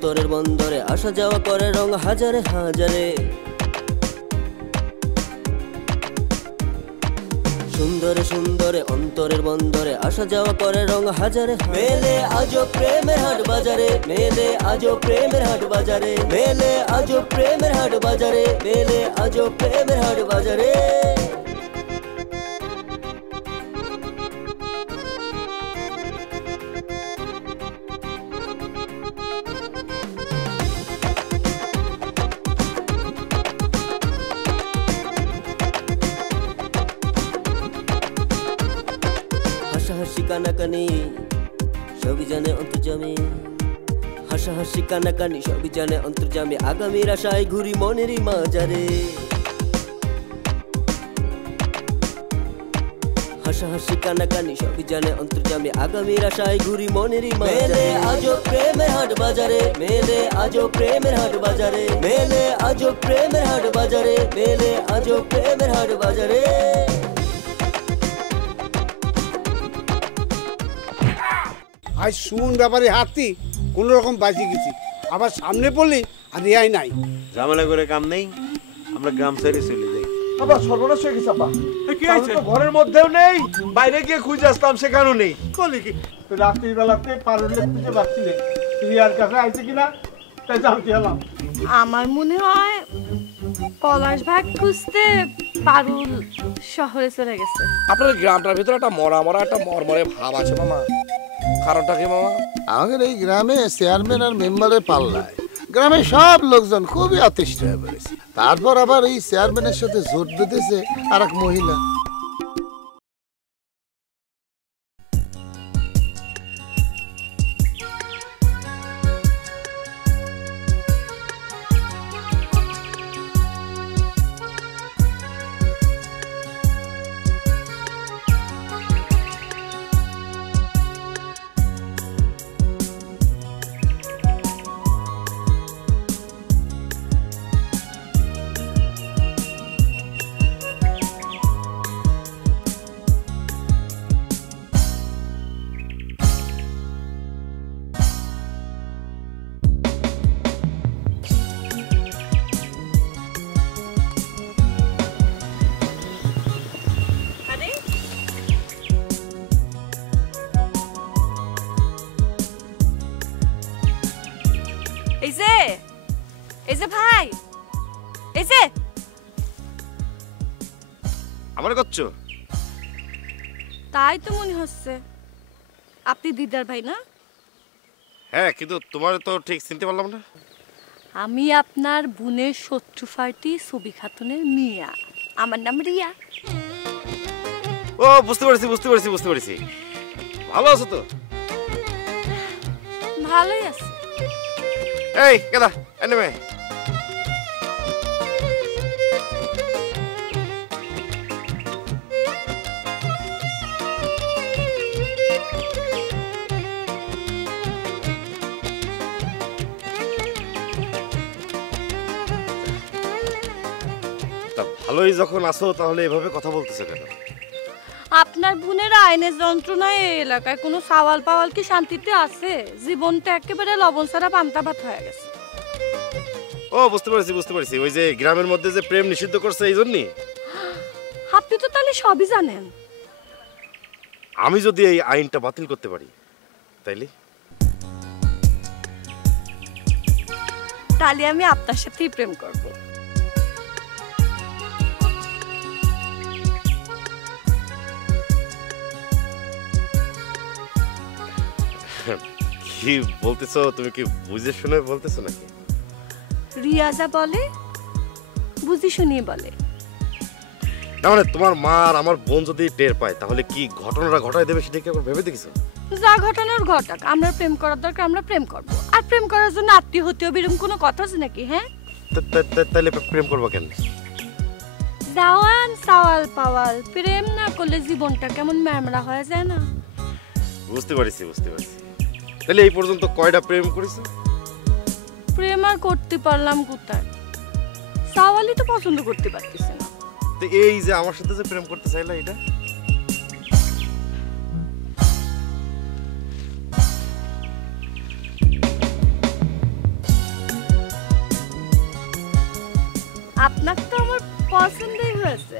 অন্তরের বন্দরে আসা যাওয়া করে রং হাজারে হাজারে। সুন্দরে সুন্দরে অন্তরের বন্দরে আসা যাওয়া করে রং হাজারে। মেলে আজও প্রেমের হাট বাজারে, মেলে আজও প্রেমের হাট বাজারে, মেলে আজও প্রেমের হাট বাজারে, মেলে আজও প্রেমের হাট বাজারে। হাসাহাসি কানাকানি সবই জানে অন্তর্যামী, হাসাহাসি কানাকানি সবই জানে অন্তর্যামী। আগামীর আশায় ঘুরি মনেরই মাজারে, হাসাহাসি কানাকানি সবই জানে অন্তর্যামী। আগামীর আশায় ঘুরি মনেরই মাজারে। আজও প্রেমের হাট বাজারে, মেলে আজও প্রেমের হাট বাজারে, মেলে আজও প্রেমের হাট বাজারে, মেলে আজও প্রেমের হাট বাজারে। আজ শুন ব্যাপারে হাতি কোনো রকম বাঁচি গেছি, আবার সামনে পড়লি আর রেয়াই নাই। ঝামেলা করে কাম নেই, আমরা গ্রাম ছেড়ে চলে যাই। আবার সর্বনাশ হয়ে গেছে। আব্বা ঘরের মধ্যেও নেই, বাইরে গিয়ে খুঁজে আসতাম সেখানেও নেই। রাত্রির বেলাতে পারুলে খুঁজে পাচ্ছিলে, রিয়ার কাছে আইছে কিনা তাই জানতে এলাম। আমার মনে হয় পলাশ ভাগ খুঁজতে পারুল শহরে চলে গেছে। আপনার গ্রামটার ভিতরে একটা মরা মরা একটা মরমরে ভাব আছে মামা, কারণটা কি মামা? আমাদের এই গ্রামে চেয়ারম্যান আর মেম্বারের পাল্লায় গ্রামের সব লোকজন খুবই অতিষ্ঠ হয়ে পড়েছে। তারপর আবার এই চেয়ারম্যানের সাথে জোট বেঁধেছে আর এক মহিলা। এই যে ভাই, এই যে আমার করছো? তাই তো মনে হচ্ছে আপনি দিদার ভাই না? হ্যাঁ, কিন্তু তোমার তো ঠিক চিনতে পারলাম না। আমি আপনার বোনের শত্রু ফার্টি ছবি খাতুনের মিয়া, আমার নাম রিয়া। ও বুঝতে পারছি বুঝতে পারছি বুঝতে পারছি। ভালো আছো তো? ভালোই আছে। এই কেদা এনে মে ভালোই যখন আসো তাহলে এভাবে কথা বলতেছো কেন? আপনার বোনের আইনের যন্ত্রণায় এই এলাকায় কোনো সাওয়াল পাওয়াল কি শান্তিতে আছে? জীবনটা একেবারে লবণ ছাড়া পান্তা ভাত হয়ে গেছে। ও বুঝতে পারছি বুঝতে পারছি, ওই যে গ্রামের মধ্যে যে প্রেম নিষিদ্ধ করছে এই জন্যই। আপনি তো তাহলে সবই জানেন। আমি যদি এই আইনটা বাতিল করতে পারি তাইলে তাহলে আমি আপনার সাথেই প্রেম করব। কি বলতেছো? তুমি কি বুঝে শুনে বলতেছো নাকি? রিয়াজা বলে বুঝি শুনিয়ে বলে। না মানে তোমার মা আর আমার বোন যদি টের পায় তাহলে কি ঘটনাটা ঘটায় দেবে সেটা কি একবার ভেবে দেখেছো? যা ঘটনার ঘটাক, আমরা প্রেম করার দরকার আমরা প্রেম করব। আর প্রেম করার জন্য আত্মীয় হতে হবে এরকম কোনো কথা আছে নাকি? হ্যাঁ, তাহলে প্রেম করবো কেন? দাওয়ান সাওয়াল পাওয়াল প্রেম না করলে জীবনটা কেমন ম্যামরা হয়ে যায় না? বুঝতে পারছি বুঝতে পারছি। তাহলে এই পর্যন্ত কয়টা প্রেম করেছো? প্রেম আর করতে পারলাম কোথায়? সাওয়ালই তো পছন্দ করতে পারতেছে না। তো এই যে আমার সাথে যে প্রেম করতে চাইলা এটা আপনার তো আমার পছন্দই হয়েছে।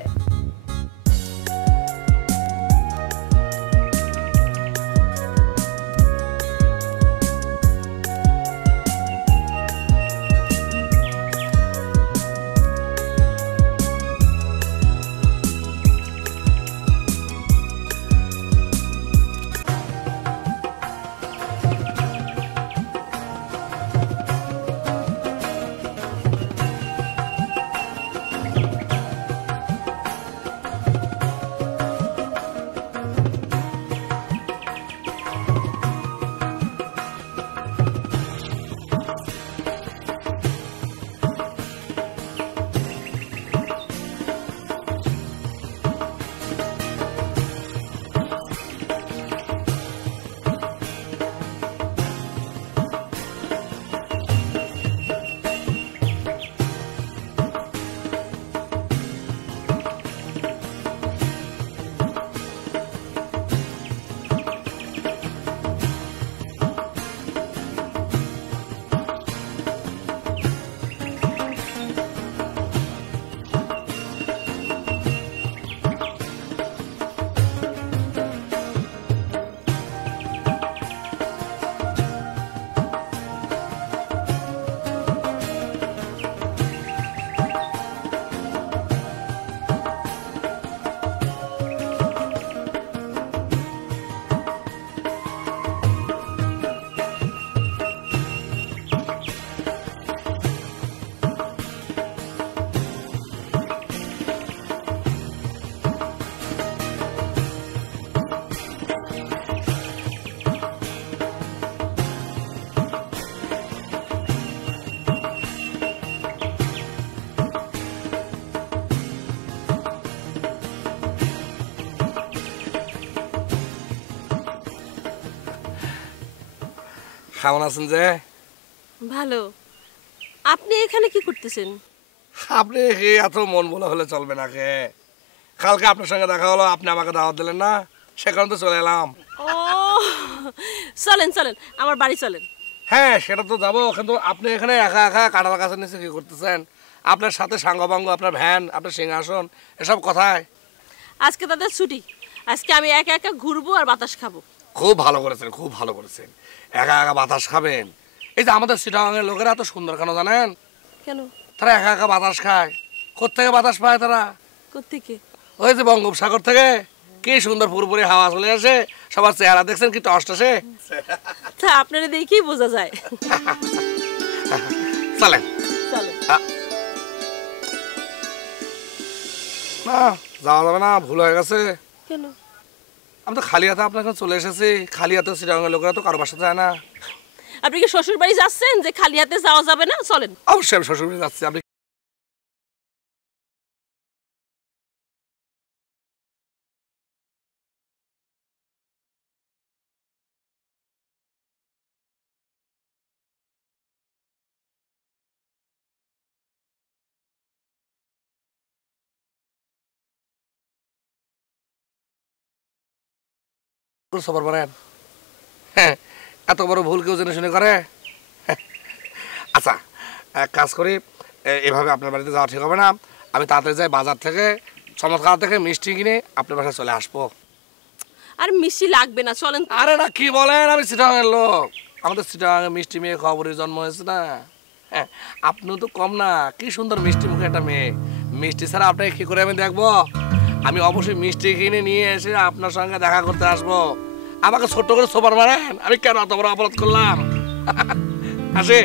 কেমন আছেন যে? ভালো। আপনি এখানে কি করতেছেন? আপনি এত মন বলে হলে চলবে না কে? কালকে আপনার সঙ্গে দেখা হলো, আপনি আমাকে দাওয়াত দিলেন না, সে কারণে তো চলে এলাম। ও চলেন চলেন, আমার বাড়ি চলেন। হ্যাঁ সেটা তো যাবো, কিন্তু আপনি এখানে একা একা কাঁঠাল গাছের নিচে কি করতেছেন? আপনার সাথে সাঙ্গবাঙ্গ, আপনার ভ্যান, আপনার সিংহাসন, এসব কথায়। আজকে তাদের ছুটি, আজকে আমি একা একা ঘুরবো আর বাতাস খাবো। খুব ভালো করেছেন, খুব ভালো করেছেন। একা একা বাতাস খাবেন। এই যে আমাদের চিটাগাঙের লোকেরা এত সুন্দর কেন জানেন? কেন? তারা একা একা বাতাস খায়। কোত্থেকে বাতাস পায় তারা? কোত্থেকে? ওই যে বঙ্গোপসাগর থেকে কি সুন্দর পুরোপুরি হাওয়া চলে আসে, সবার চেহারা দেখছেন কি টস্ট আসে। তা আপনারা দেখেই বোঝা যায়। চলেন চলেন। না যাওয়া যাবে না, ভুল হয়ে গেছে। কেন? আমি তো খালি হাতে আপনার কাছে চলে এসেছি। খালি হাতে চিটাগাঙের লোকেরা তো কারো বাসা যায় না। আপনি কি শ্বশুর বাড়ি যাচ্ছেন যে খালি হাতে যাওয়া যাবে না? চলেন। অবশ্যই আমি শ্বশুর বাড়ি যাচ্ছি। আপনি সবার পারেন? হ্যাঁ, এত বড় ভুল কেউ জেনে শুনে করে? আচ্ছা এক কাজ করি, এভাবে আপনার বাড়িতে যাওয়া ঠিক হবে না। আমি তাড়াতাড়ি যাই বাজার থেকে চমৎকার থেকে মিষ্টি কিনে আপনার বাসায় চলে আসবো। আর মিষ্টি লাগবে না, চলেন। আরে না কি বলেন, আমি চিটাগাঙের লোক, আমাদের চিটাগাঙে মিষ্টি মেয়ে খবরের জন্ম হয়েছে না। হ্যাঁ আপনিও তো কম না, কি সুন্দর মিষ্টি মুখে একটা মেয়ে। মিষ্টি ছাড়া আপনাকে কি করে আমি দেখবো? আমি অবশ্যই মিষ্টি কিনে নিয়ে এসে আপনার সঙ্গে দেখা করতে আসবো। আমাকে ছোট্ট করে সোপার মারেন, আমি কেন এত বড় অপরাধ করলাম? আসে।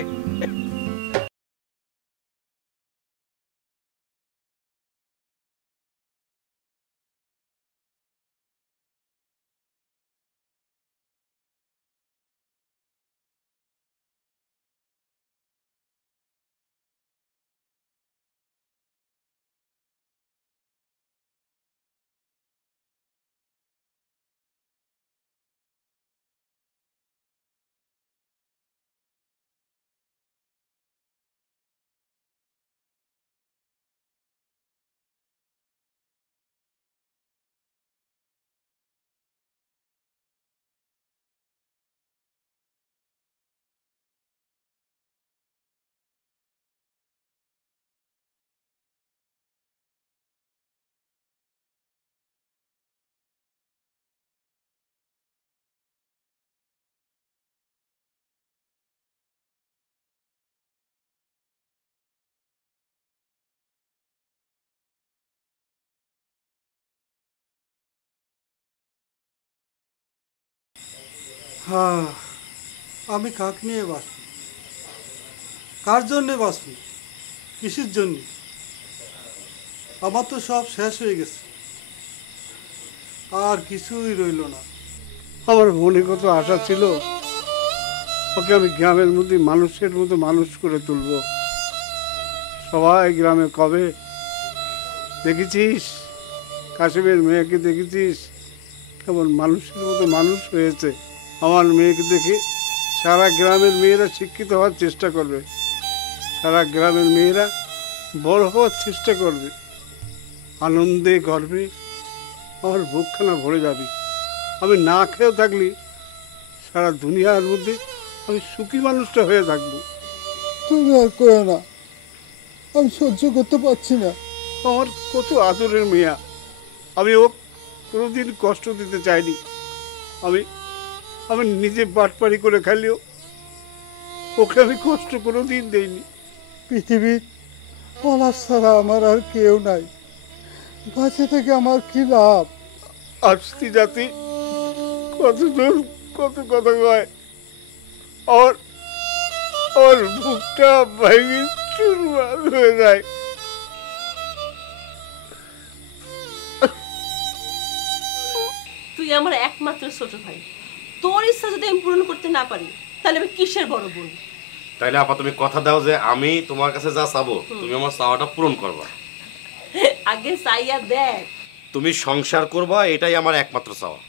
হ্যাঁ, আমি কাক নিয়ে বাঁচব? কার জন্যে বাঁচব? কিসের জন্য? আমার তো সব শেষ হয়ে গেছে, আর কিছুই রইল না। আমার মনে কত আশা ছিল, ওকে আমি গ্রামের মধ্যে মানুষের মতো মানুষ করে তুলব। সবাই গ্রামে কবে, দেখেছিস কাশিমের মেয়েকে, দেখেছিস কেমন মানুষের মতো মানুষ হয়েছে। আমার মেয়েকে দেখে সারা গ্রামের মেয়েরা শিক্ষিত হওয়ার চেষ্টা করবে, সারা গ্রামের মেয়েরা বড় হওয়ার চেষ্টা করবে। আনন্দে গর্বে আমার বুকখানা ভরে যাবে। আমি না খেয়েও থাকলে সারা দুনিয়ার মধ্যে আমি সুখী মানুষটা হয়ে থাকবো। তুমি আর করো না, আমি সহ্য করতে পারছি না। আমার কত আদরের মেয়া, আমি ও কোনোদিন কষ্ট দিতে চাইনি। আমি আমি নিজে বাটপাড়ি করে খাইলেও ওকে আমি কষ্ট কোনোদিন দেইনি। পৃথিবীর পলাশ ছাড়া আমার আর কেউ নাই, বাঁচে থেকে আমার কি লাভ? আসতি জাতি কত দূর কত কথা কয়, আর ওর বুকটা ভেঙে চুরমার হয়ে যায়। তুই আমার একমাত্র ছোট ভাই, তোর ইচ্ছা যদি আমি পূরণ করতে না পারি তাহলে আমি কিসের বড় বোন? তাইলে আপা তুমি কথা দাও যে আমি তোমার কাছে যা চাবো তুমি আমার চাওয়াটা পূরণ করবা। আগে চাইয়া দেখ। তুমি সংসার করবা, এটাই আমার একমাত্র চাওয়া।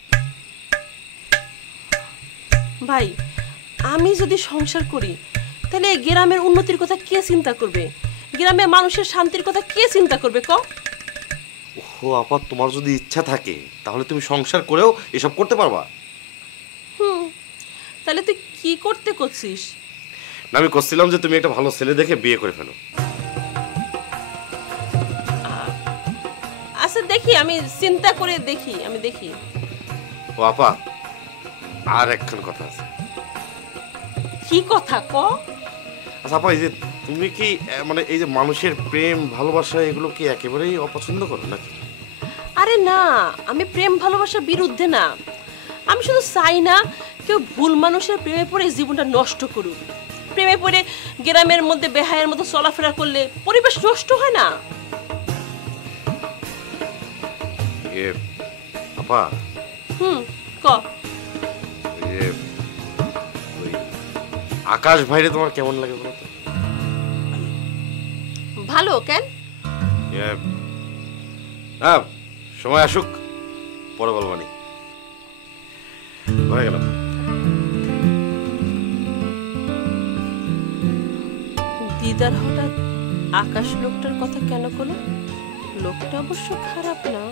ভাই, আমি যদি সংসার করি তাহলে এই গ্রামের উন্নতির কথা কে চিন্তা করবে? গ্রামে মানুষের শান্তির কথা কে চিন্তা করবে ক? ও আপা, তোমার যদি ইচ্ছা থাকে তাহলে তুমি সংসার করেও এসব করতে পারবা। তাহলে তুই কি করতে করছিস? না, আমি করছিলাম যে তুমি একটা ভালো ছেলে দেখে বিয়ে করে ফেলো। আচ্ছা দেখি, আমি চিন্তা করে দেখি, আমি দেখি। ও আপা, আর একখান কথা আছে। কি কথা ক? আচ্ছা আপা, এই যে তুমি কি মানে এই যে মানুষের প্রেম ভালোবাসা এগুলো কি একেবারেই অপছন্দ করো নাকি? আরে না, আমি প্রেম ভালোবাসার বিরুদ্ধে না। আমি শুধু চাই না কেউ ভুল মানুষের প্রেমে পড়ে জীবনটা নষ্ট করুক। প্রেমে পড়ে গ্রামের মধ্যে বেহায়ের মতো চলাফেরা করলে পরিবেশ নষ্ট হয় না? আপা ক। আকাশ ভাইরে তোমার কেমন লাগে বলো তো? ভালো কেন? হ্যাঁ, সময় আসুক পরে বলবানি। ঘরে গেলাম। দিদার হঠাৎ আকাশ লোকটার কথা কেন করলো? লোকটা অবশ্য খারাপ না।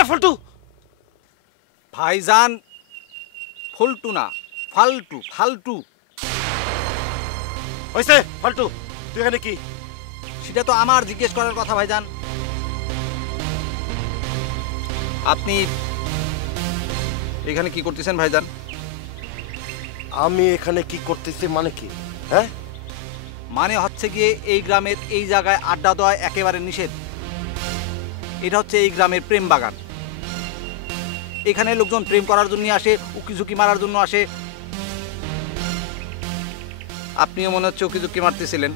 রে ফালতু? ভাইজান ফুলটু না, ফালতু ফালতু। হইছে ফালতু, তুই এখানে কি? সেটা তো আমার জিজ্ঞেস করার কথা ভাইজান। আপনি এখানে কি করতেছেন ভাইজান? আমি এখানে কি করতেছি মানে কি? হ্যাঁ, মানে হচ্ছে গিয়ে এই গ্রামের এই জায়গায় আড্ডা দেওয়া একেবারে নিষেধ। এটা হচ্ছে এই গ্রামের প্রেম বাগান। এখানে লোকজন প্রেম করার জন্য আসে, উকিঝুঁকি মারার জন্য আসে। আপনিও মনে হচ্ছে উকিঝুঁকি মারতেছিলেন।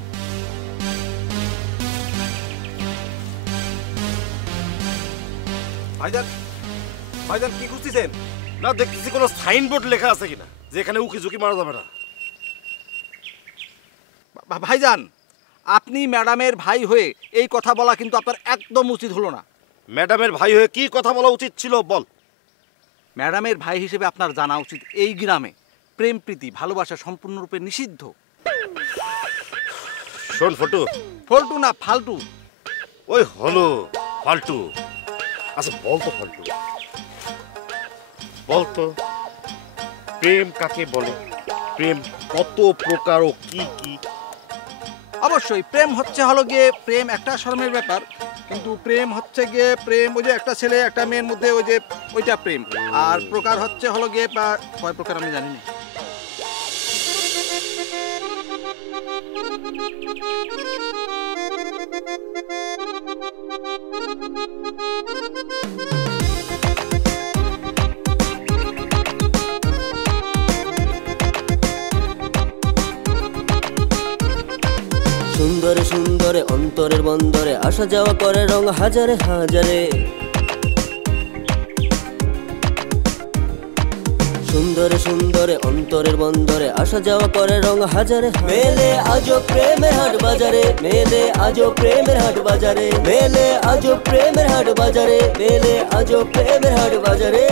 ভাইজান, ভাইজান কি খুঁজতেছেন? না দেখতেছি কোনো সাইনবোর্ড লেখা আছে কিনা যে এখানে উকিঝুঁকি মারা যাবে না। ভাইজান, আপনি ম্যাডামের ভাই হয়ে এই কথা বলা কিন্তু আপনার একদম উচিত হলো না। ম্যাডামের ভাই হয়ে কি কথা বলা উচিত ছিল বল? ম্যাডামের ভাই হিসেবে আপনার জানা উচিত এই গ্রামে প্রেম প্রীতি ভালোবাসা সম্পূর্ণরূপে নিষিদ্ধ। শোন ফটু, ফল্টু না ফালতু। ওই হলো ফালতু। আচ্ছা বলতো ফালতু, বলতো প্রেম কাকে বলে? প্রেম কত প্রকার ও কি কি? অবশ্যই প্রেম হচ্ছে হলো গিয়ে প্রেম একটা শরমের ব্যাপার, কিন্তু প্রেম হচ্ছে গিয়ে প্রেম ওই যে একটা ছেলে একটা মেয়ের মধ্যে ওই যে ওইটা প্রেম। আর প্রকার হচ্ছে হলো গিয়ে কয় প্রকার আমি জানি না। সুন্দরে সুন্দরে অন্তরের বন্দরে আসা যাওয়া করে রং হাজারে হাজারে। সুন্দরে সুন্দরে অন্তরের বন্দরে আসা যাওয়া করে রং হাজারে। মেলে আজও প্রেমের হাট বাজারে, মেলে আজও প্রেমের হাট বাজারে, মেলে আজও প্রেমের হাট বাজারে, মেলে আজও প্রেমের হাট বাজারে।